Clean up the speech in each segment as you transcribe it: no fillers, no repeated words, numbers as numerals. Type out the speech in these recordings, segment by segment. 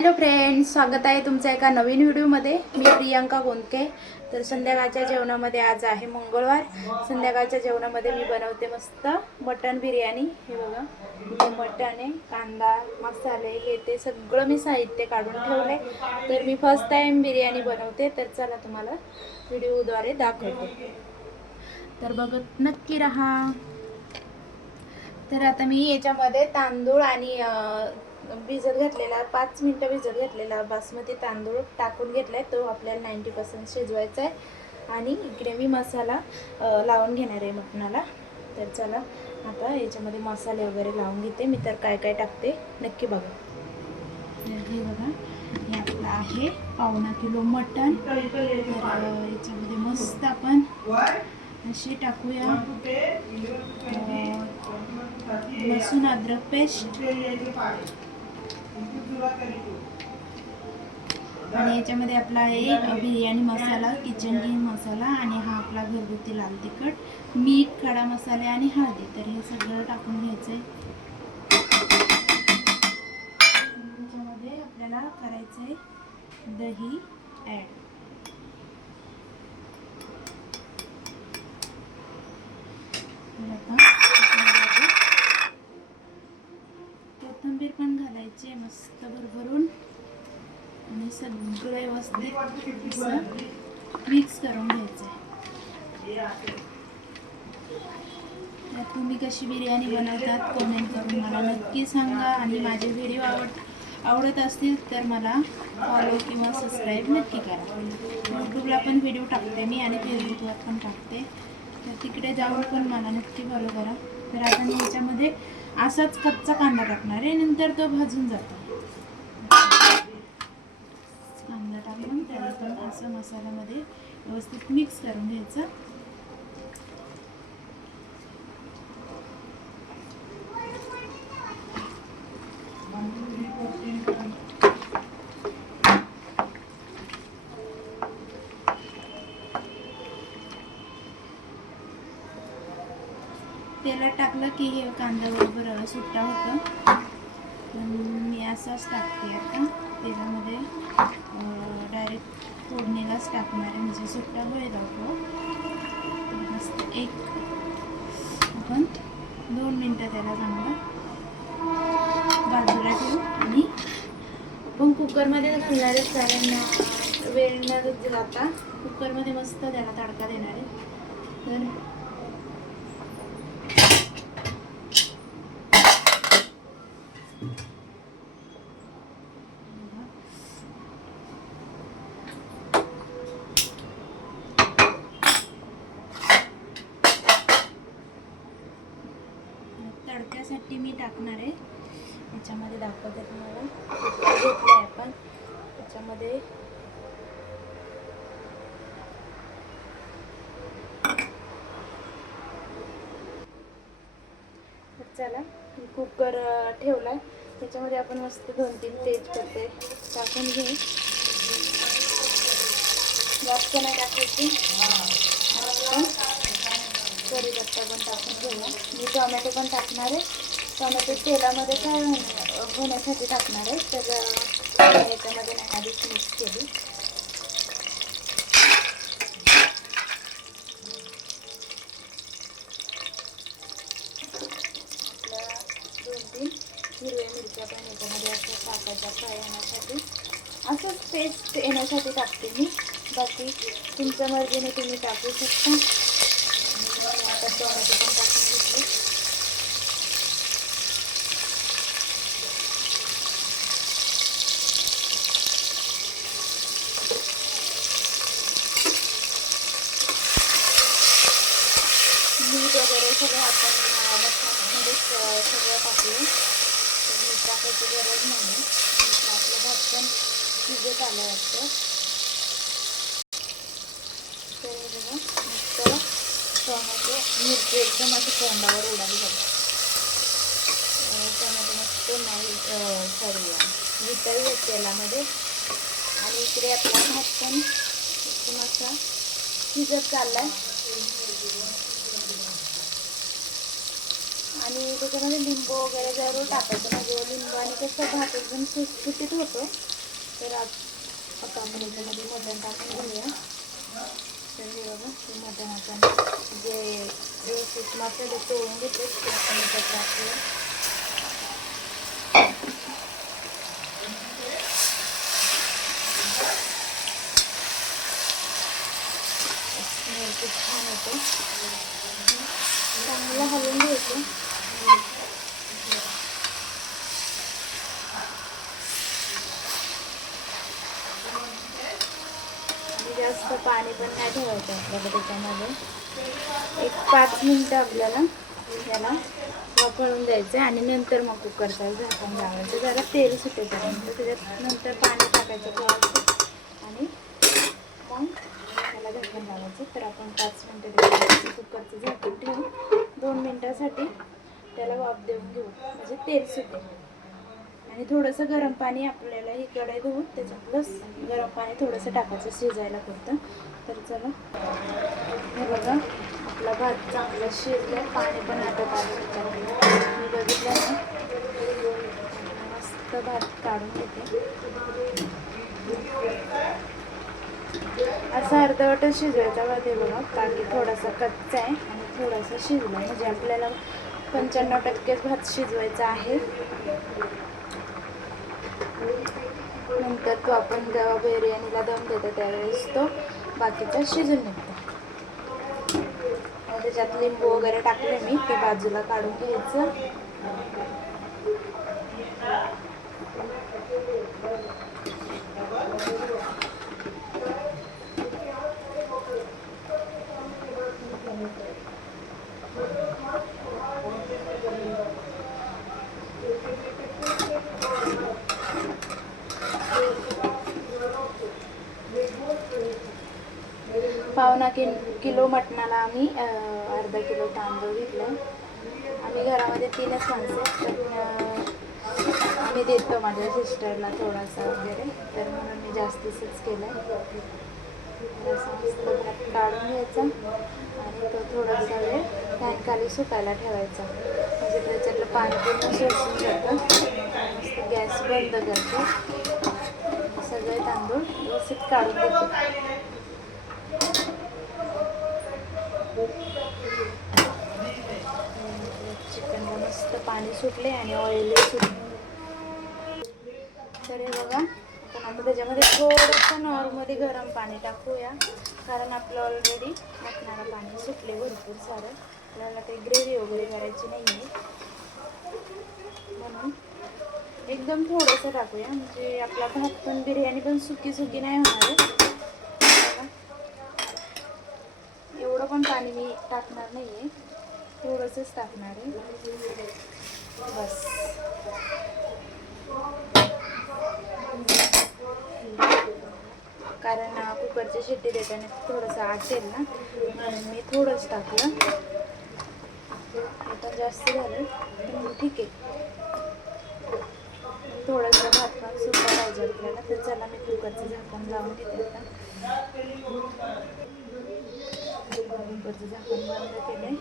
Hello friends, स्वागत आहे तुमचं एका नवीन व्हिडिओमध्ये। मी प्रियांका गोंदके। तर संध्याकाळच्या जेवणामध्ये आज आहे मंगळवार। संध्याकाळच्या जेवणामध्ये मी बनवते मस्त मटन बिर्याणी। हे बघा, इथे मटन आहे, कांदा, मसाले हे ते सगळं मी साहित्य काढून ठेवले। तर मी फर्स्ट टाइम बिर्याणी बनवते, तर चला तुम्हाला व्हिडिओद्वारे दाखवते, तर बघत नक्की रहा। तर आता मी याच्यामध्ये तांदूळ आणि भिजत घातलेला 5 मिनिटं भिजत घातलेला बासमती तांदूळ टाकून घेतलाय। तो आपल्याला 90% शिजवायचा आहे। आणि इकडे मी मसाला लावून घेणार आहे मटणाला। तर चला आता याच्यामध्ये मसाले वगैरे लावून घेते मी। तर काय काय टाकते नक्की बघा। हे बघा, हे आपलं आहे 1.5 किलो मटण। तर याच्यामध्ये मस्त आपण अशी टाकूया लसूण अद्रक पेस्ट, आणि याच्यामध्ये आपला आहे बिर्याणी मसाला, किचन किंग मसाला, आणि हा आपला घरगुती लाल तिखट, मीठ, खडा मसाले आणि हळदी। तर हे सगळं टाकून घ्यायचंय। याच्यामध्ये आपल्याला करायचंय दही ॲड। कोथिंबीर पण घालायची मस्त भरभरून, आणि सगळं व्यवस्थित मिक्स करून घ्यायचं आहे। तर तुम्ही कशी बिर्याणी बनवतात कमेंट करून मला नक्की सांगा। आणि माझे व्हिडिओ आवडत असतील तर मला फॉलो किंवा सबस्क्राईब नक्की करा। यूट्यूबला पण व्हिडिओ टाकते मी, आणि फेसबुकवर पण टाकते, तर तिकडे जाऊन पण मला नक्की फॉलो करा। तर आता मी याच्यामध्ये असाच कच्चा कांदा टाकणार आहे, नंतर तो भाजून जातो। कांदा टाकून त्याला पण असं मसाल्यामध्ये व्यवस्थित मिक्स करून घ्यायचं। तेलात टाकलं की हे कांदा बरोबर सुट्टा होतं। पण मी असाच टाकते आता तेलामध्ये, डायरेक्ट फोडणीलाच टाकणार आहे, म्हणजे सुट्टा होईल तो। मस्त आपण 2 मिनटं त्याला चांगलं बाजूला ठेवू, आणि आपण कुकरमध्ये घालणार आहे, कारण वेळ न जाता कुकरमध्ये मस्त त्याला तडका देणार आहे। तर तडक्यासाठी मी टाकणार आहे याच्यामध्ये, दाखवते तुम्हाला। घेतलं आहे आपण त्याच्यामध्ये चला कुकर ठेवला, त्याच्यामध्ये आपण मस्त 2-3 तेजपत्ते टाकून घेऊ। जास्त नाही टाकायची, कढीपत्ता पण टाकून घेऊया। मी टोमॅटो पण टाकणार आहे। टोमॅटो तेलामध्ये काय होण्यासाठी टाकणार आहे, तर याच्यामध्ये नाही आधीच मिक्स केली। आपल्या 2-3 हिरव्या मिरच्या पण याच्यामध्ये असं टाकायच्या फ्राय येण्यासाठी, असंच टेस्ट येण्यासाठी टाकते मी। बाकी तुमच्या मर्जीने तुम्ही टाकू शकता। आता टोमॅटो पण टाकून घेतले। मीठ वगैरे सगळं आपण मटणामध्येच सगळं टाकलं, तर मीठ टाकायची गरज नाही। आपलं भात पण शिजत आलं वाटतं। तर हे बघा, मस्त टोमॅटो मिरची एकदम अशी तोंडावर उडाली जाते। टोमॅटो मस्त वितळले तेलामध्ये, आणि इकडे आपला भात पण एकदम असा शिजत चाललाय। आणि त्याच्यामध्ये लिंबू वगैरे जरूर टाकायचं, म्हणजे लिंबाने कसं भात एकदम सुटसुटीत होतो. तर आता आपण याच्यामध्ये मटण टाकून घेऊया. तर हे बघा, ते मटण आपण जे व्यवस्थित मसाले तोडून घेतो ते आपण याच्यात टाकूया. खूप छान होतं, चांगलं हलवून घ्यायचं. जास्त पाणी पण नाही ठेवायचं आपल्याला त्याच्यामध्ये. एक 5 मिनिटं आपल्याला याला वाफळून द्यायचं आणि नंतर मग कुकरचा झाकण लावायचं, जरा तेल सुटेपर्यंत. त्याच्यात नंतर पाणी टाकायचं थोडंसं आणि मग त्याला झाकण लावायचं. तर आपण 5 मिनिटं कुकरचं झाकण ठेवून 2 मिनिटासाठी त्याला वाफ देऊन घेऊ, म्हणजे तेल सुटेल. आणि थोडंसं गरम पाणी आपल्याला ही कढई धुवून त्याच्यातलंच गरम पाणी थोडंसं टाकायचं शिजायला फक्त. तर चला, हे बघा आपला भात चांगला शिजला, पाणी पण आटत आलं त्याच्यात. मी बघितलं ना, मस्त भात काढून घेते. असा अर्धवटच शिजवायचा भात आहे बघा, बाकी थोडासा कच्चा आहे आणि थोडासा शिजला, म्हणजे आपल्याला 95% भात शिजवायचा आहे. नंतर तो आपण जेव्हा बिर्याणीला दम देतो त्यावेळेस तो बाकीचा शिजून निघतो. त्याच्यात लिंबू वगैरे टाकले मी, ते बाजूला काढून घ्यायचं. पावणा किलो मटणाला आम्ही अर्धा किलो तांदूळ घेतला. आम्ही घरामध्ये 3च माणसं, पण आम्ही देतो माझ्या सिस्टरला थोडासा वगैरे, तर म्हणून मी जास्तीच केलं आहे. असं मस्त भात काढून घ्यायचा आणि तो थोडासा वेळ फॅनखाली सुकायला ठेवायचा, म्हणजे त्याच्यातलं पाणी पूर्ण शोषून जातं. मस्त गॅस बंद करतो, सगळे तांदूळ व्यवस्थित काढून घेतो. चिकनला मस्त पाणी सुटले आणि ऑइल सुटले. तर हे बघा, आपण आता त्याच्यामध्ये थोडंसं नॉर्मली गरम पाणी टाकूया, कारण आपलं ऑलरेडी मटणाला पाणी सुटले भरपूर सारं. आपल्याला काही ग्रेव्ही वगैरे करायची नाही आहे, म्हणून एकदम थोडंसं टाकूया, म्हणजे आपला भात पण बिर्याणी पण सुकी सुकी नाही होणार आहे. एवढं पण पाणी मी टाकणार नाही आहे, थोडंसंच टाकणार आहे बस. कारण कुकरची शिट्टी देताना थोडंसं आटेल ना, म्हणून मी थोडंच टाकलं. आता जास्त झालं पण ठीक आहे, थोडंसं भात पण सुद्धा पाहिजे आपल्याला. तर चला, मी कुकरचं झाकण लावून घेते. आता कुकरचं झाकण बंद केलंय.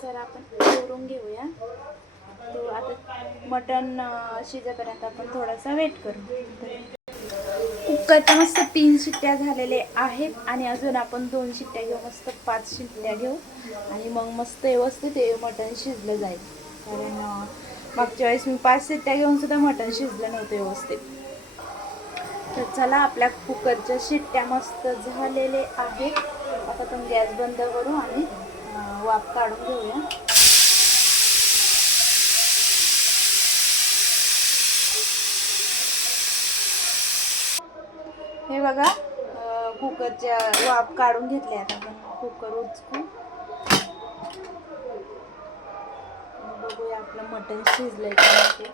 सर आपण करून घेऊया. तो आता मटण शिजेपर्यंत आपण थोडासा वेट करू. कुकरच्या मस्त 3 शिट्ट्या झालेले आहेत आणि अजून आपण 2 शिट्ट्या घेऊ, मस्त 5 शिट्ट्या घेऊ आणि मग मस्त व्यवस्थित हे मटण शिजलं जाईल. कारण मागच्या वेळेस मी 5 शिट्ट्या घेऊन सुद्धा मटण शिजलं नव्हतं व्यवस्थित. तर चला, आपल्या कुकरच्या शिट्ट्या मस्त झालेले आहेत. आता आपण गॅस बंद करू आणि वाफ काढून घेऊया. हे बघा, कुकरच्या वाफ काढून घेतले. आता आपण कुकर उचकू, बघूया आपलं मटण शिजलंय का.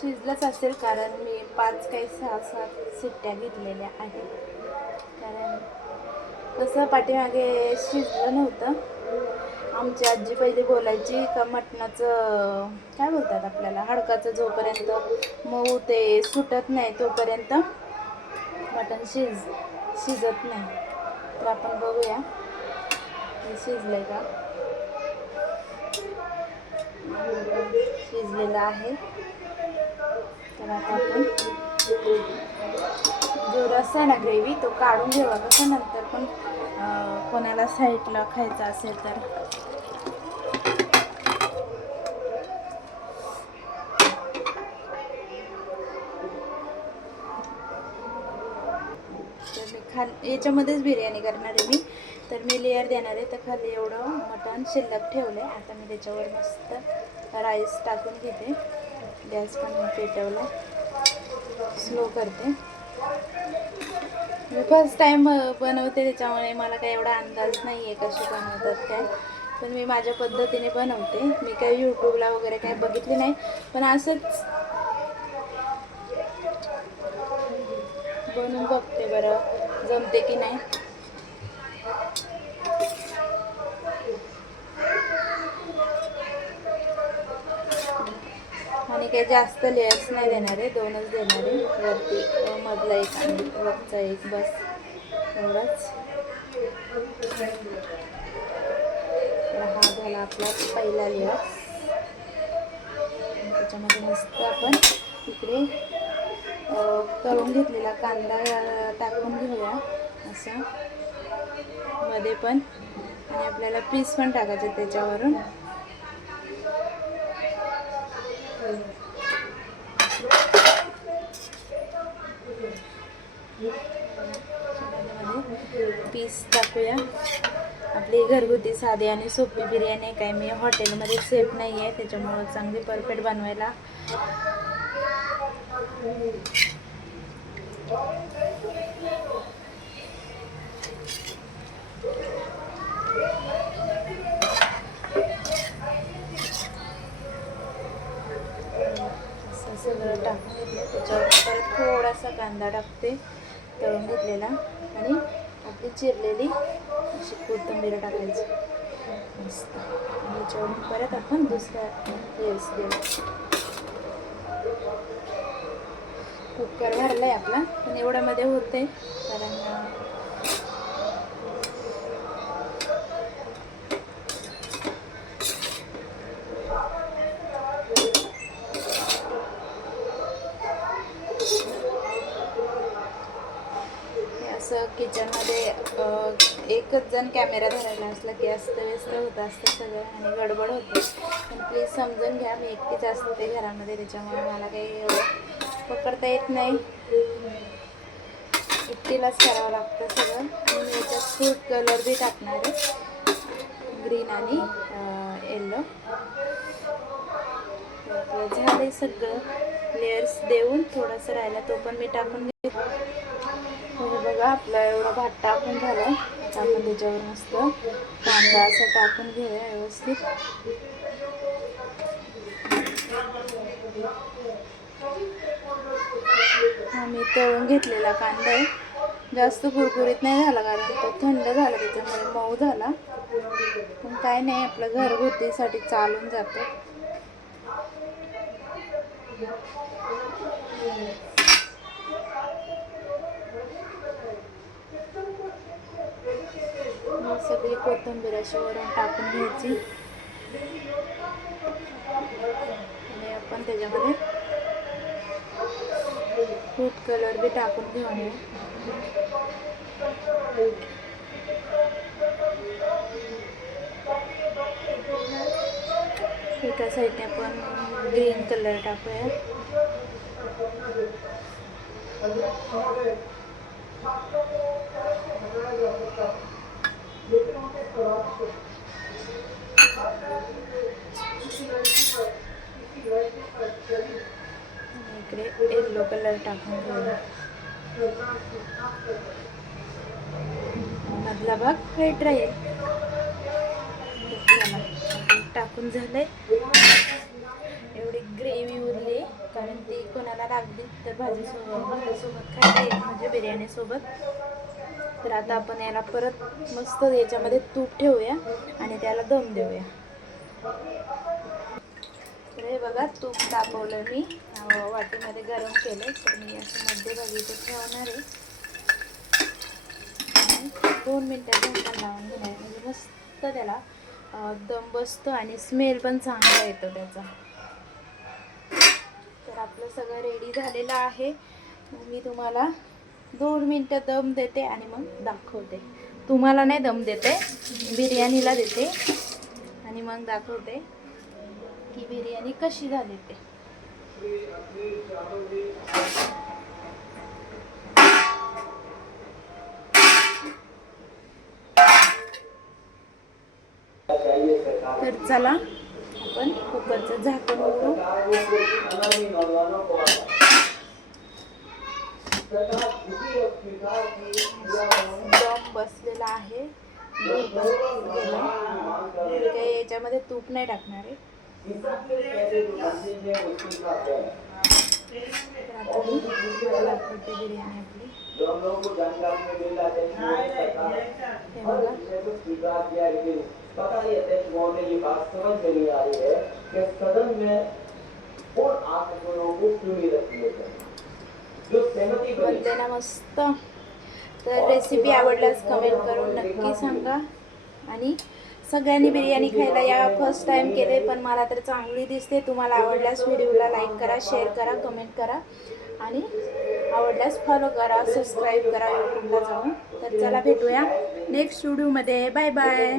शिजलंच असेल, कारण मी 5 काही 6-7 शिट्ट्या घेतलेल्या आहेत. कारण तसं पाठीमागे शिजलं नव्हतं. आमची आजी पहिले बोलायची का मटणाचं काय बोलतात आपल्याला, हाडकाचं जोपर्यंत मऊ ते सुटत नाही तोपर्यंत मटण शिजत नाही. तर आपण बघूया हे शिजलंय का. शिजलेलं आहे. तर आता आपण जो रस्सा आहे ना ग्रेव्ही तो काढून घ्यावा, कसं नंतर पण कोणाला साईडला खायचं असेल तर. याच्यामध्येच बिर्याणी करणार आहे मी, तर मी लेअर देणार आहे. तर खाली एवढं मटण शिल्लक ठेवलं आहे. आता मी त्याच्यावर मस्त राईस टाकून घेते. गॅस पण पेटवला, स्लो करते. मी फर्स्ट टाईम बनवते, त्याच्यामुळे मला काही एवढा अंदाज नाही आहे कशी बनवतात काय. पण मी माझ्या पद्धतीने बनवते. मी काही यूट्यूबला वगैरे काही बघितले नाही, पण असंच बनवून बघते बरं जमते की नाही. आणि काही जास्त लेयर्स नाही देणार आहे, 2च देणार आहे. वरती मधला एक आणि वरचा एक, बस एवढंच. तर हा झाला आपला पहिला लेयर. त्याच्यामध्ये मस्त आपण इकडे तळून घेतलेला कांदा टाकून घेऊया असं मध्ये पण. आणि आपल्याला पीस पण टाकायचे त्याच्यावरून. पीस टाकूया. आपली घरगुती साधी आणि सोपी बिर्याणी. काय मी हॉटेलमध्ये सेफ नाही आहे, त्याच्यामुळं चांगली परफेक्ट बनवायला. असं सगळं टाकून घेतलं. त्याच्यावर परत थोडासा कांदा टाकते तळून घेतलेला, आणि आपली चिरलेली अशी कोथिंबीर टाकायची मस्त. त्याच्यावरून परत आपण दुसऱ्या लेयर्स देऊ. कुकर भरलाय आपला, पण एवढ्यामध्ये होते कारण असं किचनमध्ये एकच जण कॅमेरा धरायला असला की अस्तव्यस्त होत असतं सगळं आणि गडबड होते. पण प्लीज समजून घ्या, मी एकटीच असते घरामध्ये, त्याच्यामुळे मला काही एवढं पकडता येत नाही. एकटीलाच करावं लागतं सगळं. आणि मी याच्यात फूड कलर बी टाकणार आहे, ग्रीन आणि येल्लो. झालंय सगळं लेयर्स देऊन. थोडंसं राहिला तो पण मी टाकून घेते. बघा आपला एवढा भात टाकून झाला. आता आपण त्याच्यावर मस्त कांदा असं टाकून घेऊया व्यवस्थित. हा मी तळून घेतलेला कांदा आहे. जास्त कुरकुरीत नाही झाला कारण तो थंड झाला, त्याच्यामुळे मऊ झाला. पण काय नाही, आपलं घरगुतीसाठी चालून जातं. सगळी कोथिंबीर अशी वरून टाकून घ्यायची. आणि आपण त्याच्यामध्ये फूड कलर बी टाकून घेऊया. एका साईडने आपण ग्रीन कलर टाकूया. इकडे येल्लो कलर टाकून घेऊया. मधला भाग व्हाईट राहील. टाकून झालंय. एवढी ग्रेव्ही उरली, कारण ती कोणाला लागली तर भाजीसोबत खायला येईल, म्हणजे बिर्याणीसोबत. तर आता आपण याला परत मस्त याच्यामध्ये तूप ठेवूया आणि त्याला दम देऊया. तर हे बघा, तूप तापवलं मी, वाटीमध्ये गरम केलं. तर मी असं मध्यभागी ते ठेवणार आहे. 2 मिनटं झाकण लावून घेणार म्हणजे मस्त त्याला दम बसतो आणि स्मेल पण चांगला येतो त्याचा. तर आपलं सगळं रेडी झालेलं आहे. मी तुम्हाला 2 मिनटं दम देते आणि मग दाखवते. तुम्हाला नाही दम देते, बिर्याणीला देते आणि मग दाखवते की बिर्याणी कशी झाली ते. तर चला आपण कुकरचं झाकण उघडू. दम बसलेला आहे. दूध गेलं. मी काही याच्यामध्ये तूप नाही टाकणार आहे. दाखवते बिर्याणी आपली. हे बघा. पता नहीं अध्यक्ष महोदय ये बात समझ में नहीं आ रही है कि सदन में कौन आकर लोगों को क्यों नहीं रखी है जो सहमति बनते ना मस्त. तर रेसिपी आवडल्यास कमेंट करून नक्की सांगा आणि सगळ्यांनी बिर्याणी खायला या. फर्स्ट टाइम केले पण मला तर चांगली दिसते. तुम्हाला आवडल्यास व्हिडिओला लाईक करा, शेअर करा, कमेंट करा आणि आवडल्यास फॉलो करा, सबस्क्राईब करा यूट्यूबला जाऊन. तर चला भेटूया नेक्स्ट व्हिडिओमध्ये. Bye bye.